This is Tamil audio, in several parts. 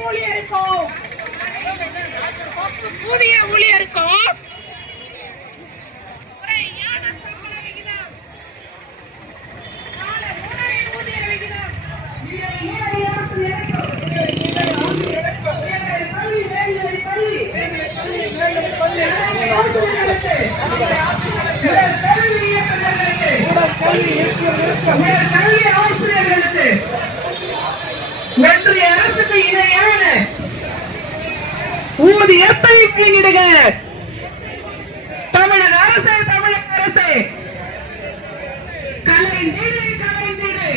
ஊழியருக்கும் பத்து ஊழியருக்கும் முறையான சம்பள விகிதம் கால உணவு ஊதிய விகிதம் உயர்நிலை ஆசிரியருக்கும் உயர்நிலை பள்ளி மேல்நிலை பள்ளி மேல்நிலை பள்ளி மேல்நிலை பள்ளி ஆசிரியர்களுக்கு கல்வி இயக்குநர்களுக்கு கல்வி ஆசிரியர்களுக்கு ஒன்றிய அரசுக்கு இணையான உமது வெளியிடுக தமிழக அரசு தமிழக அரசு. தமிழக அரசு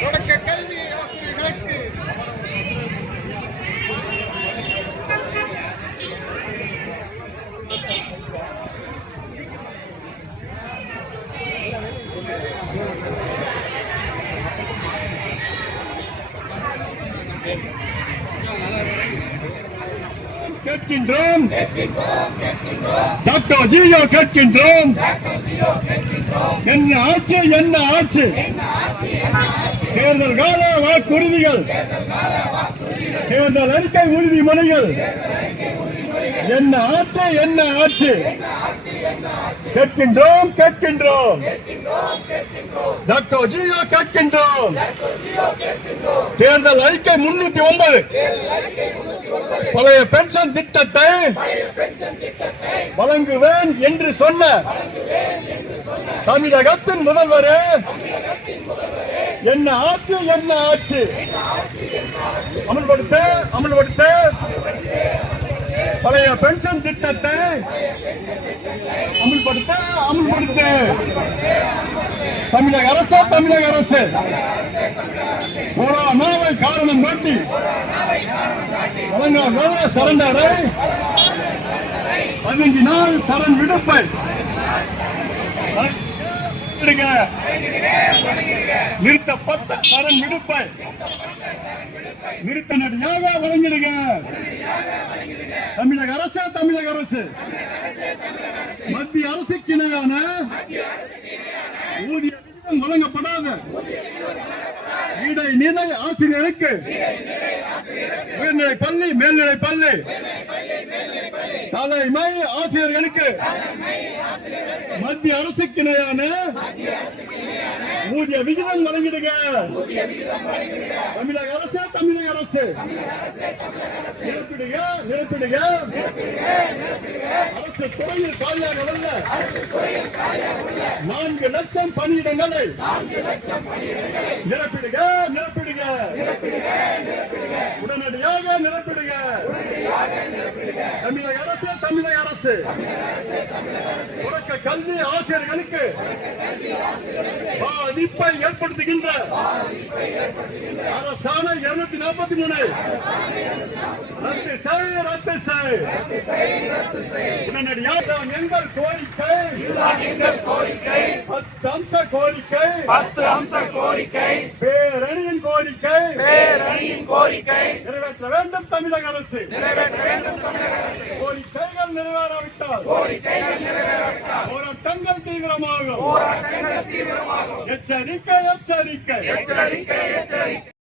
தொடக்க கல்வி ஆசிரியர்களுக்கு கேட்கின்றோம். டாக்டர் ஜியோ கேட்கின்றோம். என்ன ஆச்சு என்ன ஆச்சு? தேர்தல் கால வாக்குறுதிகள். தேர்தல் அறிக்கை உறுதிமொழிகள். என்ன ஆச்சு என்ன ஆச்சு? கேட்கின்றோம் கேட்கின்றோம். டாக்டர் ஜியோ கேட்கின்றோம். தேர்தல் அறிக்கை முன்னூத்தி ஒன்பது. பழைய பென்ஷன் திட்டத்தை வழங்குவேன் என்று சொன்ன தமிழகத்தின் முதல்வர் என்ன ஆச்சு என்ன ஆச்சு? அமல்படுத்த அமல்படுத்த. பழைய பென்ஷன் திட்டத்தை அமல்படுத்த அமல்படுத்த. தமிழக அரசு தமிழக அரசு. கொரோனாவை காரணம் காட்டி வழங்காத சரண்டரை. பதினஞ்சு நாள் சரண் விடுப்பை. நிறுத்தப்பட்ட சரண் விடுப்பை. நிறுத்த நடியாக வழங்கிடுங்க. தமிழக அரசு தமிழக அரசு. மத்திய அரசுக்கு இணையான ஊதிய விகிதம் வழங்கப்படாத இடைநிலை ஆசிரியருக்கு உயர்நிலை பள்ளி மேல்நிலை பள்ளி தலைமை ஆசிரியர்களுக்கு மத்திய அரசுக்கு இணையான ஊதிய விகிதம் வழங்கிடுங்க தமிழக அரசு தமிழக அரசு. நிரப்பிடுங்க நிரப்பிடுங்க அரசு துறையில் காலியாக உள்ள நான்கு லட்சம் பணியிடங்களை நிரப்பிடுங்க நிரப்பிடுங்க உடனடியாக நிரப்பிடுங்க தமிழக அரசு தமிழக அரசு. கல்வி ஆசிரியர்களுக்கு பாதிப்பை ஏற்படுத்துகின்ற அரசாணை இருநூத்தி நாற்பத்தி மூணு. ரத்து செய் ரத்து செய். உடனடியாக எங்கள் கோரிக்கை எங்கள் கோரிக்கை. பத்து அம்ச கோரிக்கை. பத்து அம்ச கோரிக்கை. பேரணியின் கோரிக்கை. பேரணியின் கோரிக்கை. நிறைவேற்ற வேண்டும் தமிழக அரசு. நிறைவேற்ற வேண்டும் தமிழக அரசு. கோரிக்கைகள் நிறைவேறாவிட்டால். கோரிக்கைகள் போராட்டங்கள் தீவிரமாகும். எச்சரிக்கை எச்சரிக்கை. எச்சரிக்கை எச்சரிக்கை.